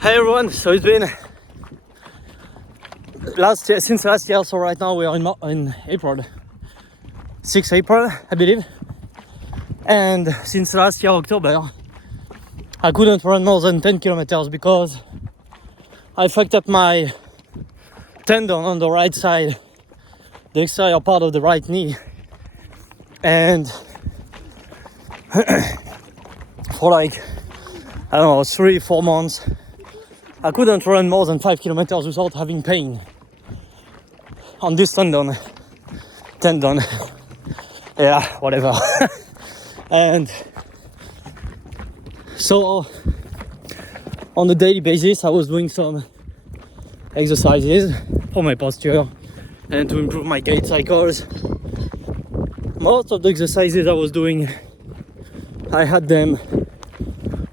Hey everyone, so it's been since last year, so right now we are in April, 6 April I believe, and since last year October I couldn't run more than 10 kilometers because I fucked up my tendon on the right side, the exterior part of the right knee, and for like, I don't know, 3-4 months I couldn't run more than 5 kilometers without having pain on this tendon, yeah, whatever. And so on a daily basis I was doing some exercises for my posture and to improve my gait cycles. Most of the exercises I was doing, I had them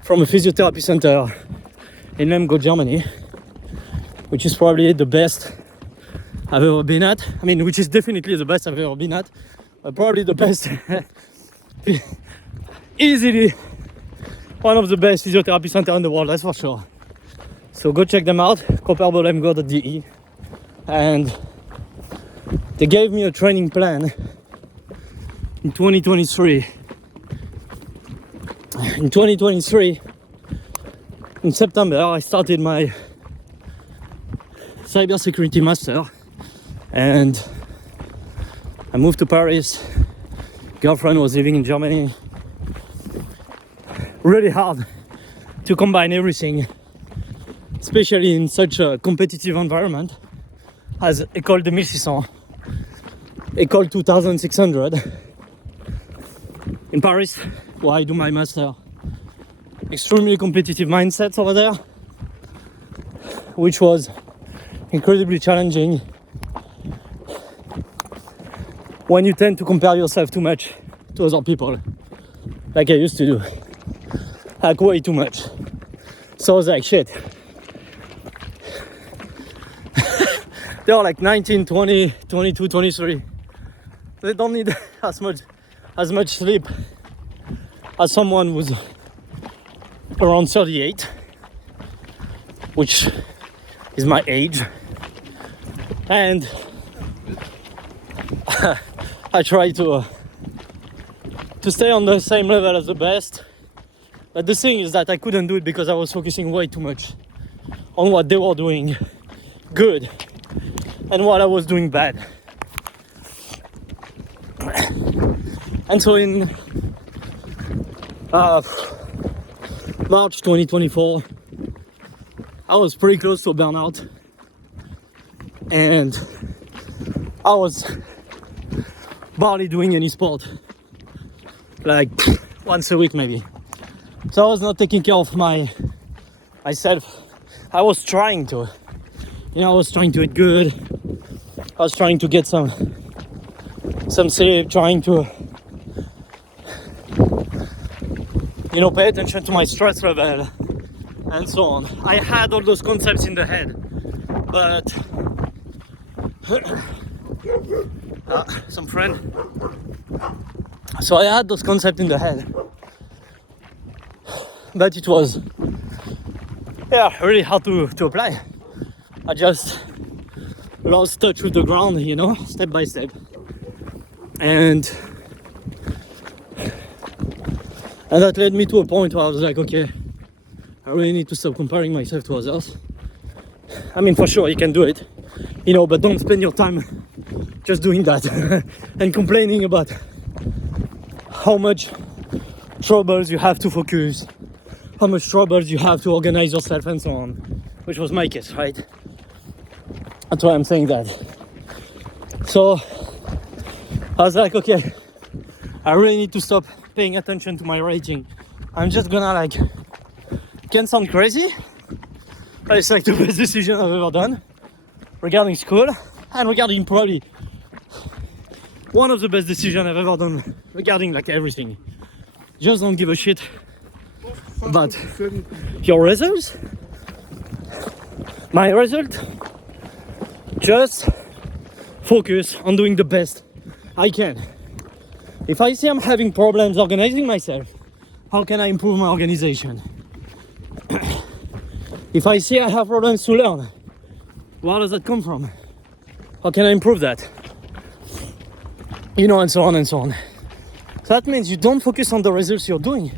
from a physiotherapy center in Lemgo, Germany, which is probably the best I've ever been at. I mean, which is definitely the best I've ever been at, but probably the best, easily one of the best physiotherapy centers in the world, that's for sure. So go check them out, korperbau.lemgo.de, and they gave me a training plan in 2023. In 2023, in September, I started my cybersecurity master and I moved to Paris. Girlfriend was living in Germany. Really hard to combine everything, especially in such a competitive environment as École 2600, École 2600 in Paris, where I do my master. Extremely competitive mindsets over there, which was incredibly challenging when you tend to compare yourself too much to other people, like I used to do, like way too much. So I was like, shit. They are like 19, 20, 22, 23. They don't need as much sleep as someone who's around 38, which is my age, and I try to stay on the same level as the best. But the thing is that I couldn't do it because I was focusing way too much on what they were doing good and what I was doing bad. And so in March 2024, I was pretty close to a burnout, and I was barely doing any sport, like once a week maybe. So I was not taking care of myself. I was trying to, I was trying to eat good. I was trying to get some sleep, trying to pay attention to my stress level and so on. I had all those concepts in the head, but some friend. So I had those concepts in the head, but it was really hard to apply. I just lost touch with the ground, step by step, and that led me to a point where I was like, okay, I really need to stop comparing myself to others. I mean, for sure, you can do it, but don't spend your time just doing that and complaining about how much troubles you have to focus, how much troubles you have to organize yourself and so on, which was my case, right? That's why I'm saying that. So I was like, okay, I really need to stop paying attention to my rating. I'm just gonna can sound crazy, but it's like the best decision I've ever done regarding school and regarding probably one of the best decisions I've ever done regarding everything. Just don't give a shit about your results. My result, just focus on doing the best I can. If I see I'm having problems organizing myself, how can I improve my organization? If I see I have problems to learn, where does that come from? How can I improve that? You know, and so on and so on. So that means you don't focus on the results you're doing.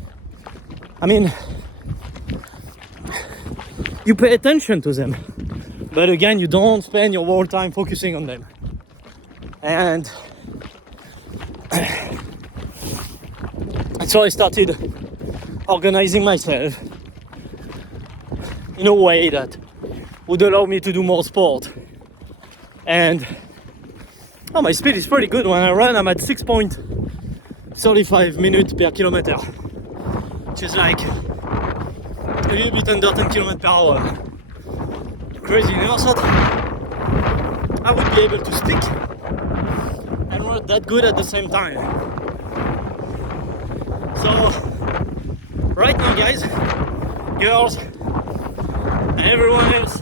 I mean, you pay attention to them, but again, you don't spend your whole time focusing on them. And so I started organizing myself in a way that would allow me to do more sport. And my speed is pretty good. When I run, I'm at 6.35 minutes per kilometer, which is like a little bit under 10 kilometers per hour. Crazy. Never thought I would be able to stick and run that good at the same time. So right now, guys, girls, and everyone else,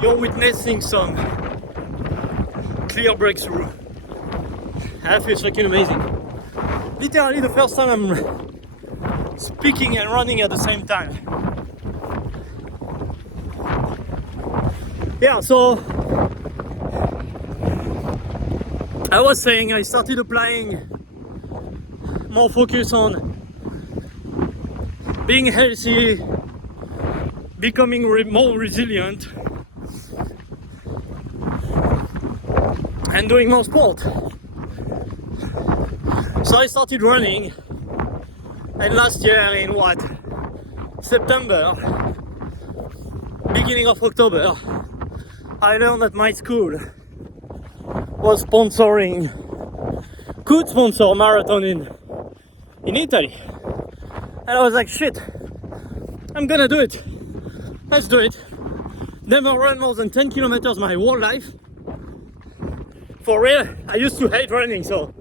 you're witnessing some clear breakthrough. That feels fucking amazing. Literally the first time I'm speaking and running at the same time. Yeah, so I was saying I started applying more focus on being healthy, becoming more resilient, and doing more sport. So I started running, and last year in September, beginning of October, I learned that my school was could sponsor a marathon in Italy. And I was like, shit, I'm gonna do it. Let's do it. Never run more than 10 kilometers my whole life. For real, I used to hate running, so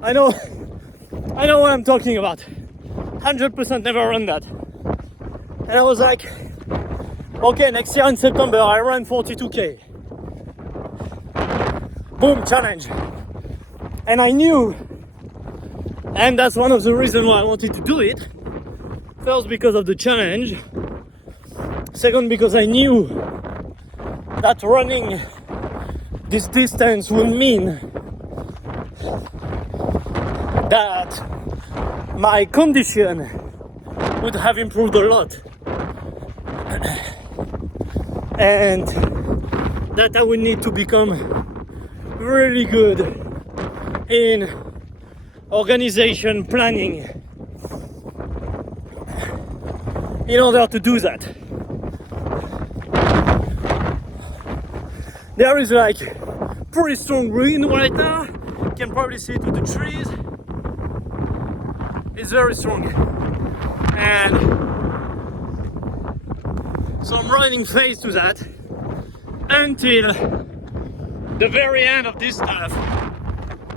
I know what I'm talking about. 100% never run that. And I was like, okay, next year in September I run 42k. Boom, challenge. And I knew, and that's one of the reasons why I wanted to do it. First, because of the challenge. Second, because I knew that running this distance would mean that my condition would have improved a lot, and that I would need to become really good in organization planning in order to do that. There is like pretty strong wind right now. You can probably see it with the trees. It's very strong. And so I'm running face to that until the very end of this stuff,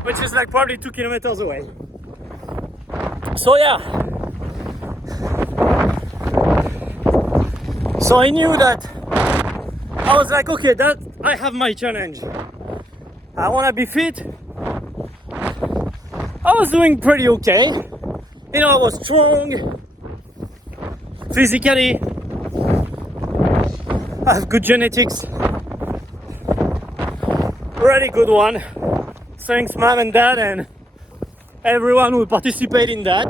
which is like probably 2 kilometers away. So yeah. So I knew that I was like, okay, that I have my challenge. I want to be fit. I was doing pretty okay. You know, I was strong physically. I have good genetics. Really good one. Thanks, mom and dad, and everyone who participated.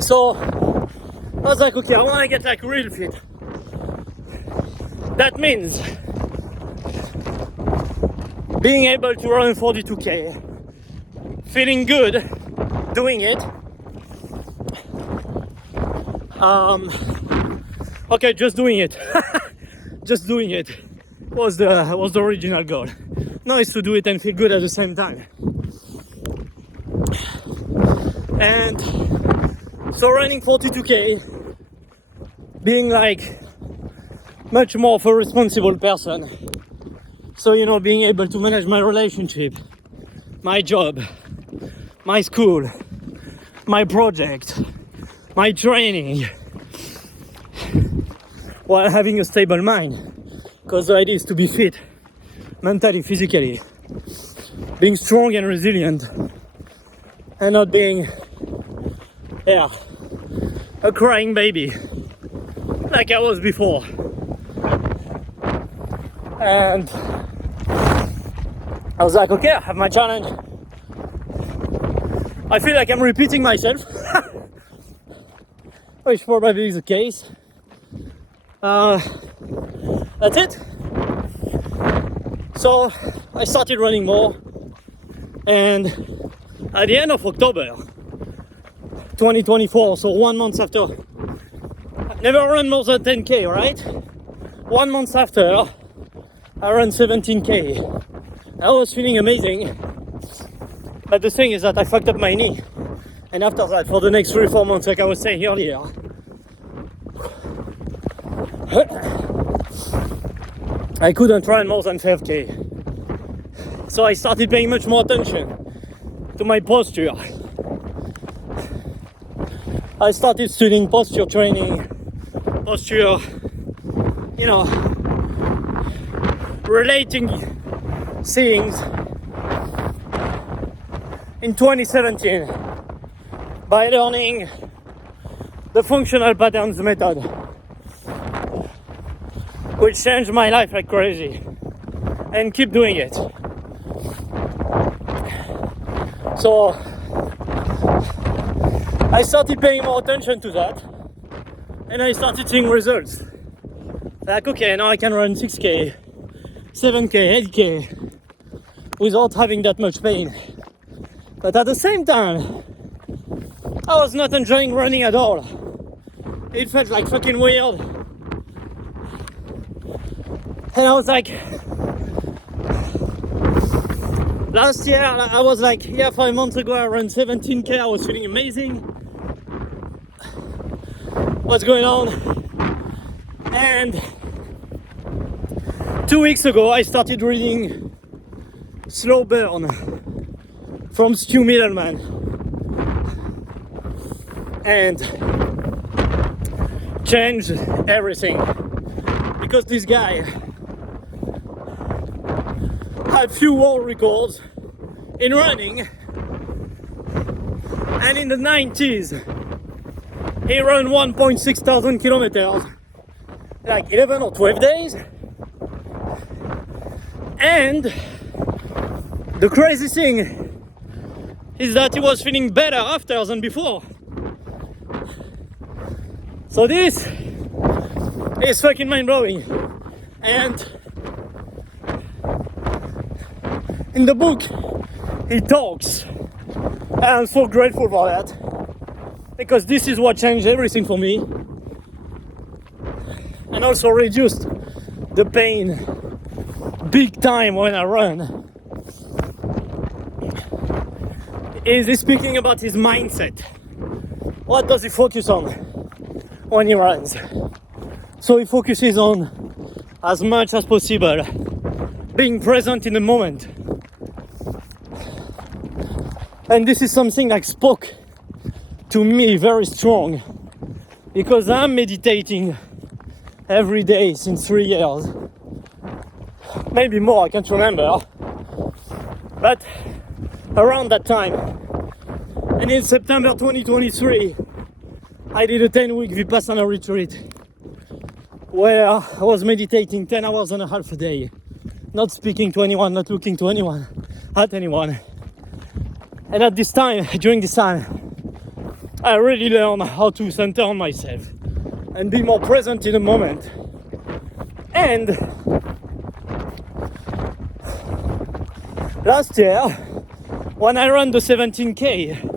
So I was like, okay, I want to get like real fit. That means being able to run 42k, feeling good doing it. Okay, just doing it. Just doing it was the original goal. Now it's to do it and feel good at the same time. And so running 42k, being like much more of a responsible person. So, you know, being able to manage my relationship, my job, my school, my project, my training, while having a stable mind. Because the idea is to be fit, mentally, physically, being strong and resilient, and not being Yeah, a crying baby, like I was before. And I was like, okay, I have my challenge. I feel like I'm repeating myself, which probably is the case. That's it. So I started running more, and at the end of October 2024, so 1 month after, I never run more than 10k, right? 1 month after, I ran 17k. I was feeling amazing, but the thing is that I fucked up my knee, and after that, for the next 3-4 months, like I was saying earlier, I couldn't run more than 5k. So I started paying much more attention to my posture. I started studying posture training, posture, relating things in 2017 by learning the functional patterns method, which changed my life like crazy, and keep doing it. So I started paying more attention to that, and I started seeing results. Like, okay, now I can run 6k, 7k, 8k without having that much pain. But at the same time, I was not enjoying running at all. It felt like fucking weird. And I was like, last year I was like, 5 months ago I ran 17k, I was feeling amazing. What's going on? And 2 weeks ago I started reading Slow Burn from Stu Middleman, and changed everything, because this guy had few world records in running, and in the 90s he ran 1.6 thousand kilometers like 11 or 12 days. And the crazy thing is that he was feeling better after than before. So this is fucking mind-blowing. And in the book he talks, and I'm so grateful for that, because this is what changed everything for me, and also reduced the pain big time when I run. Is speaking about his mindset. What does he focus on when he runs? So he focuses on, as much as possible, being present in the moment. And this is something that spoke to me very strong, because I'm meditating every day since 3 years, maybe more, I can't remember, but around that time. And in September 2023 I did a 10-week Vipassana retreat where I was meditating 10 hours and a half a day, not speaking to anyone, not looking to anyone, at anyone. And at this time, during this time, I really learned how to center on myself and be more present in the moment. And last year, when I ran the 17k,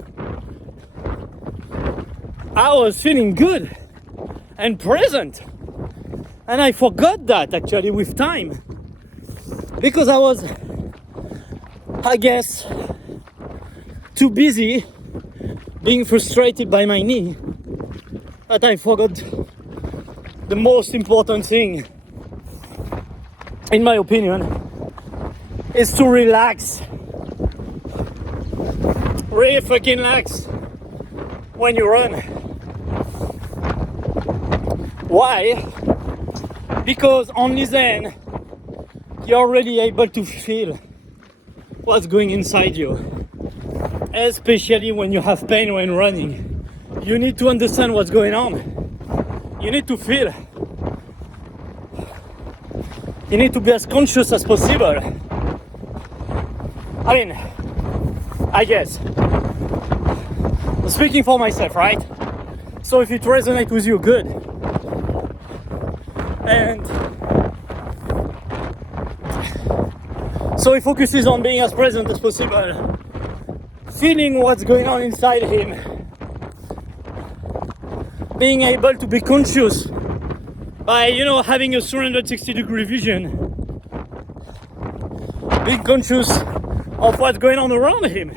I was feeling good and present. And I forgot that actually with time, because I was, I guess, too busy being frustrated by my knee, that I forgot the most important thing, in my opinion, is to relax. Really fucking relax when you run. Why? Because only then you're really able to feel what's going inside you. Especially when you have pain when running. you need to understand what's going on. You need to feel. You need to be as conscious as possible. I mean, I guess. I'm speaking for myself, right? So if it resonates with you, good. And so he focuses on being as present as possible, feeling what's going on inside him, being able to be conscious by, having a 360-degree vision, being conscious of what's going on around him,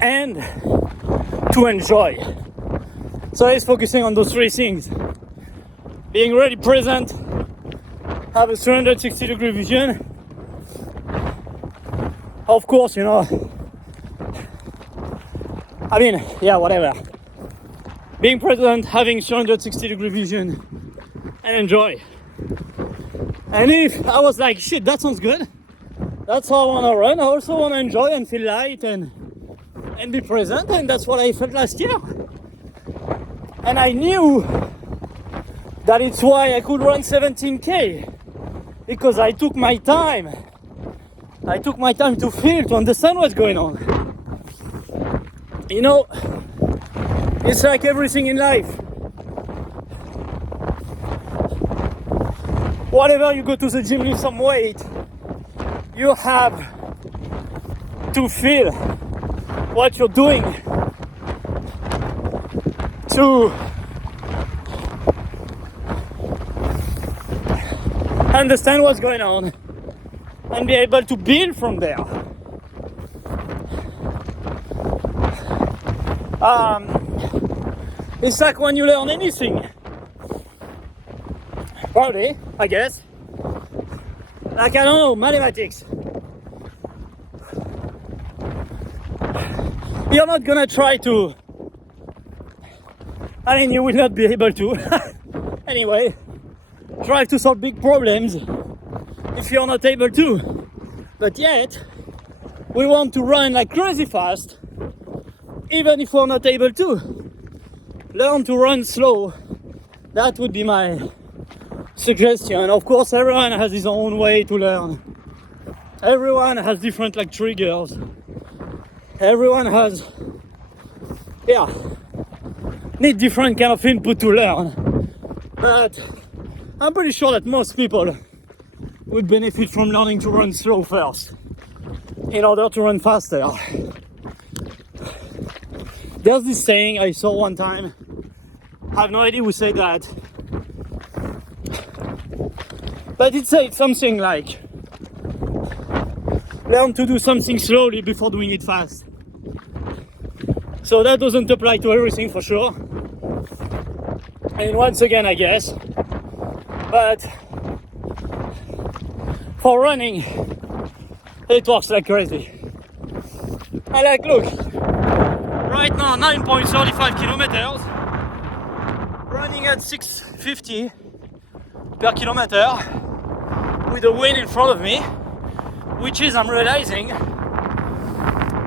and to enjoy. So he's focusing on those three things: being really present, have a 360-degree vision. Of course, whatever. Being present, having 360-degree vision, and enjoy. And if I was like, shit, that sounds good, that's how I want to run. I also want to enjoy and feel light and be present, and that's what I felt last year. And I knew that it's why I could run 17K, because I took my time. I took my time to feel, to understand what's going on. It's like everything in life. Whatever you go to the gym, lift some weight, you have to feel what you're doing to understand what's going on and be able to build from there. It's like when you learn anything, probably, I guess, like, I don't know, mathematics. You're not gonna try to, you will not be able to, anyway, try to solve big problems if you're not able to. But yet, we want to run like crazy fast, even if we're not able to. Learn to run slow. That would be my suggestion. Of course, everyone has his own way to learn. Everyone has different triggers. Everyone has, need different kind of input to learn. But I'm pretty sure that most people would benefit from learning to run slow first in order to run faster. There's this saying I saw one time. I have no idea who said that. But it said something like, learn to do something slowly before doing it fast. So that doesn't apply to everything for sure. And once again, I guess. But for running, it works like crazy. Look, right now 9.35 kilometers, running at 6:50 per kilometer with the wind in front of me, which is, I'm realizing,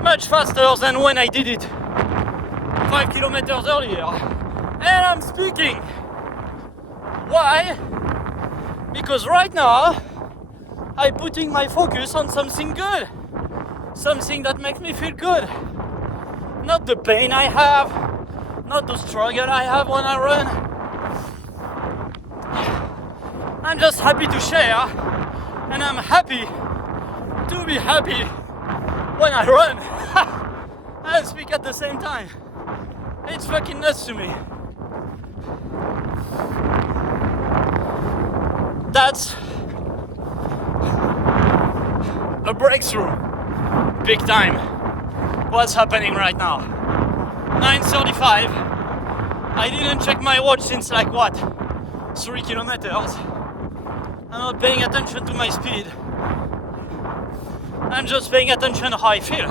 much faster than when I did it 5 kilometers earlier. And I'm speaking. Why? Because right now I'm putting my focus on something good, something that makes me feel good. Not the pain I have, not the struggle I have when I run. I'm just happy to share, and I'm happy to be happy when I run and speak at the same time. It's fucking nuts to me. That's a breakthrough, big time. What's happening right now? 9:35. I didn't check my watch since 3 kilometers. I'm not paying attention to my speed. I'm just paying attention to how I feel.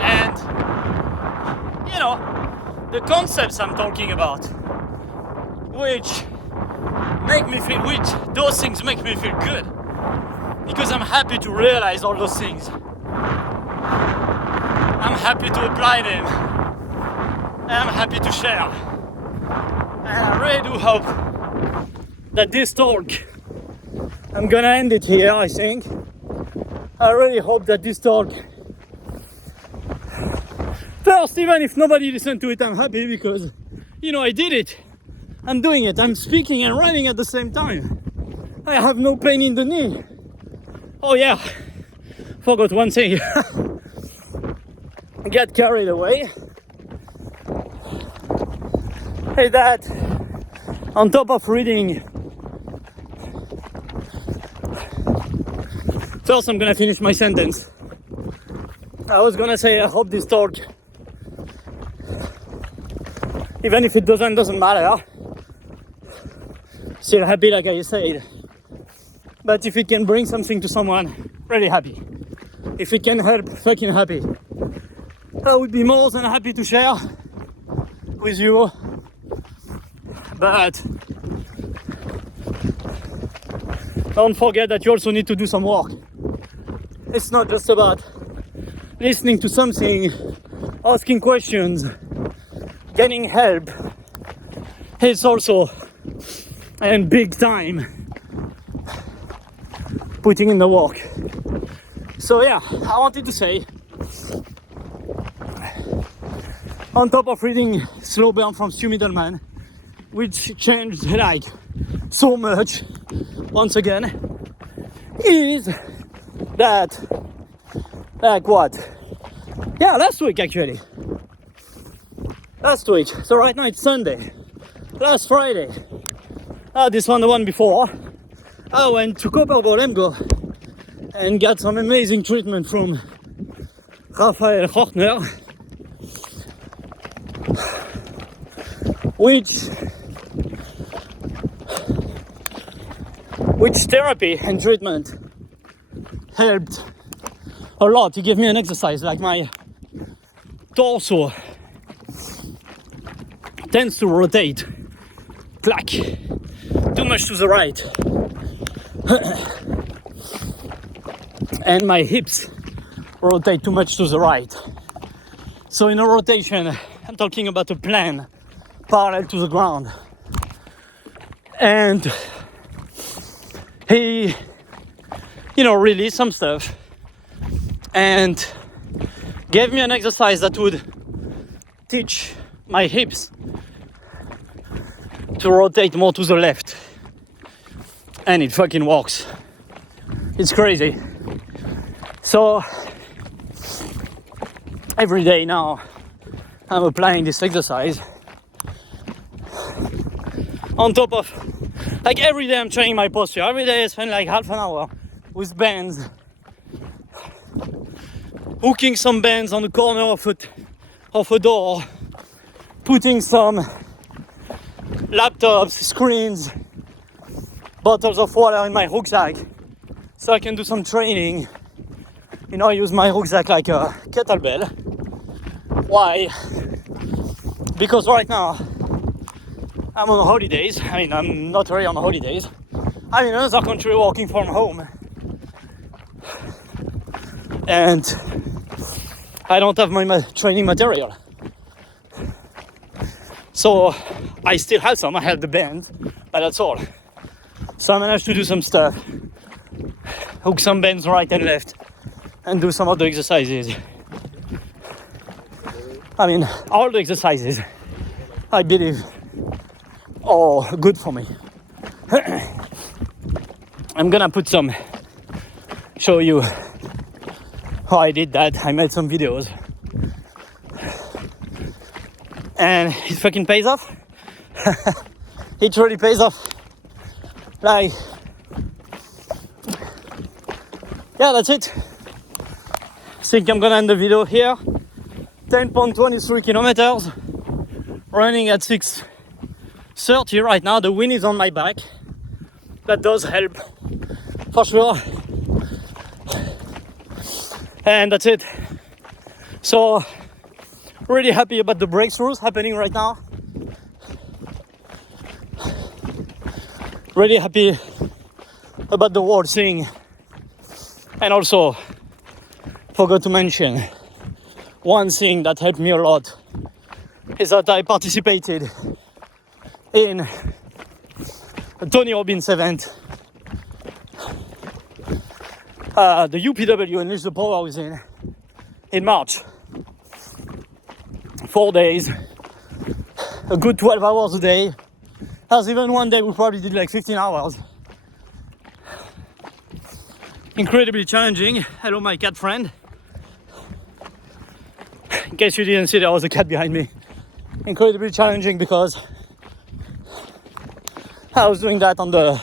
And the concepts I'm talking about, those things make me feel good, because I'm happy to realize all those things. I'm happy to apply them. I'm happy to share. And I really do hope that this talk, I'm gonna end it here, I think. I really hope that this talk, first, even if nobody listened to it, I'm happy because, you know, I did it. I'm doing it. I'm speaking and running at the same time. I have no pain in the knee. Oh yeah, forgot one thing. Get carried away. Hey, that on top of reading, first I'm gonna finish my sentence. I was gonna say I hope this talk, even if it doesn't matter, still happy like I said, but if it can bring something to someone, really happy. If it can help, fucking happy. I would be more than happy to share with you, but don't forget that you also need to do some work. It's not just about listening to something, asking questions, getting help. It's also, and big time, putting in the work. So yeah, I wanted to say, on top of reading Slow Burn from Stu Middleman, which changed like so much, once again, is that, like what? Yeah, last week actually. Last week. So right now it's Sunday. Last Friday. This one, the one before, I went to Korperbau Lemgo and got some amazing treatment from Raphael Hochner, which therapy and treatment helped a lot. He gave me an exercise like my torso tends to rotate, clack, too much to the right, and my hips rotate too much to the right. So in a rotation, I'm talking about a plane parallel to the ground, and he, you know, released some stuff and gave me an exercise that would teach my hips to rotate more to the left, and it fucking works. It's crazy. So every day now I'm applying this exercise on top of, like, every day I'm training my posture. Every day I spend like half an hour with bands, hooking some bands on the corner of a door, putting some laptops, screens, bottles of water in my rucksack so I can do some training. You know, I use my rucksack like a kettlebell. Why? Because right now I'm on holidays. I mean, I'm not really on holidays. I'm in another country working from home, and I don't have my training material. So I still have some. I have the band, but that's all. So I managed to do some stuff, hook some bands right and left, and do some other exercises. I mean, all the exercises, I believe, are good for me. I'm gonna show you how I did that. I made some videos, and it fucking pays off. It really pays off. Like, yeah, that's it. I think I'm gonna end the video here. 10.23 kilometers, running at 6:30 right now. The wind is on my back. That does help, for sure. And that's it. So, really happy about the breakthroughs happening right now. Really happy about the world seeing. And also, forgot to mention, one thing that helped me a lot is that I participated in a Tony Robbins event, the UPW Unleash the Power Within, in March. 4 days, a good 12 hours a day. There's even one day we probably did like 15 hours. Incredibly challenging. Hello, my cat friend. In case you didn't see, there was a cat behind me. Incredibly challenging because I was doing that on the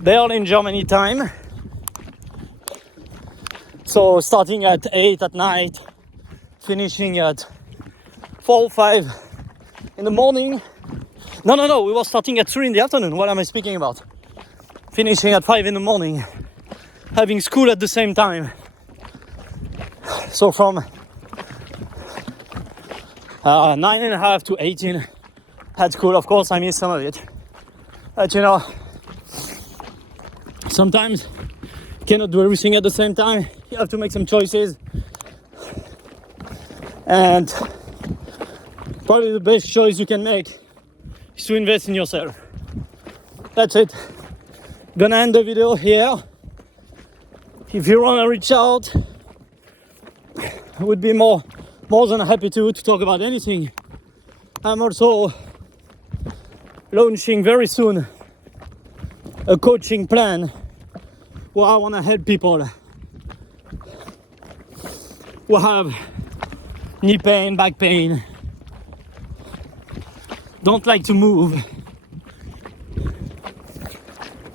Berlin, Germany time. So starting at 8 at night, finishing at 4 or 5 in the morning. No, we were starting at 3 in the afternoon. What am I speaking about? Finishing at 5 in the morning, having school at the same time. So from 9:30 to 18 at school. Of course, I missed some of it. But you know, sometimes you cannot do everything at the same time. You have to make some choices. And probably the best choice you can make is to invest in yourself. That's it. Gonna end the video here. If you wanna reach out, I would be more than happy to talk about anything. I'm also launching very soon a coaching plan where I wanna help people who have knee pain, back pain, don't like to move.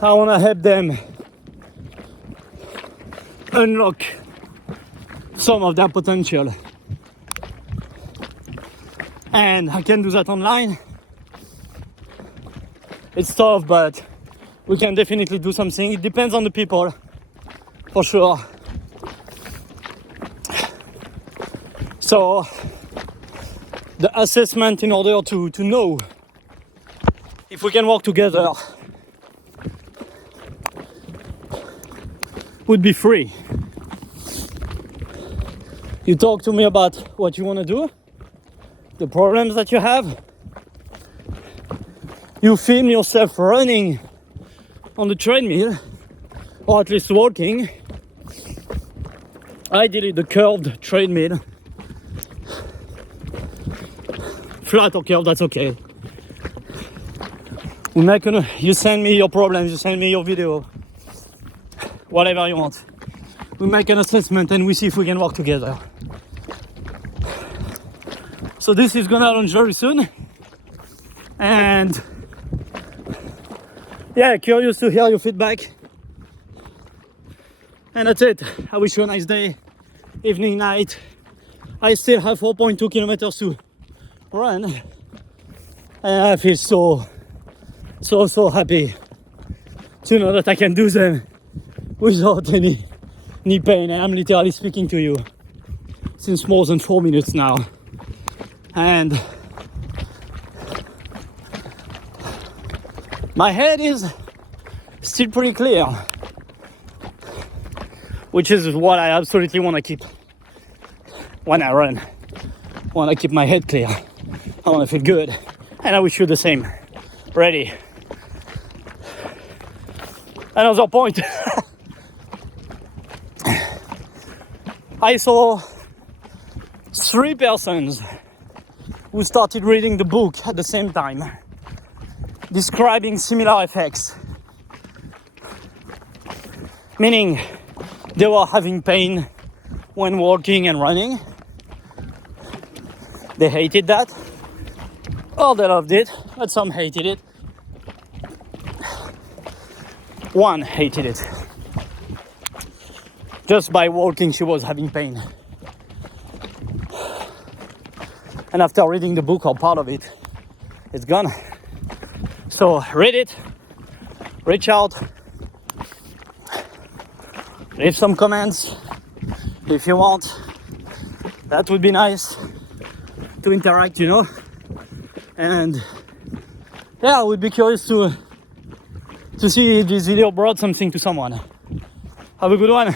I want to help them unlock some of their potential. And I can do that online. It's tough, but we can definitely do something. It depends on the people, for sure. So the assessment in order to know if we can work together would be free. You talk to me about what you want to do, the problems that you have. You film yourself running on the treadmill, or at least walking. Ideally the curved treadmill. Flat or curved, that's okay. You send me your problems, you send me your video, whatever you want. We make an assessment and we see if we can work together. So this is gonna launch very soon. And yeah, curious to hear your feedback. And that's it. I wish you a nice day, evening, night. I still have 4.2 kilometers to run, and I feel so happy to know that I can do them without any knee pain. And I'm literally speaking to you since more than 4 minutes now, and my head is still pretty clear, which is what I absolutely want to keep when I run. I want to keep my head clear. I want to feel good, and I wish you the same. Ready? Another point. I saw 3 persons who started reading the book at the same time, describing similar effects. Meaning they were having pain when walking and running. They hated that. Or they loved it, but some hated it. One hated it. Just by walking, she was having pain. And after reading the book or part of it, it's gone. So read it, reach out, leave some comments if you want. That would be nice to interact, you know. And yeah, I would be curious to see if this video brought something to someone. Have a good one.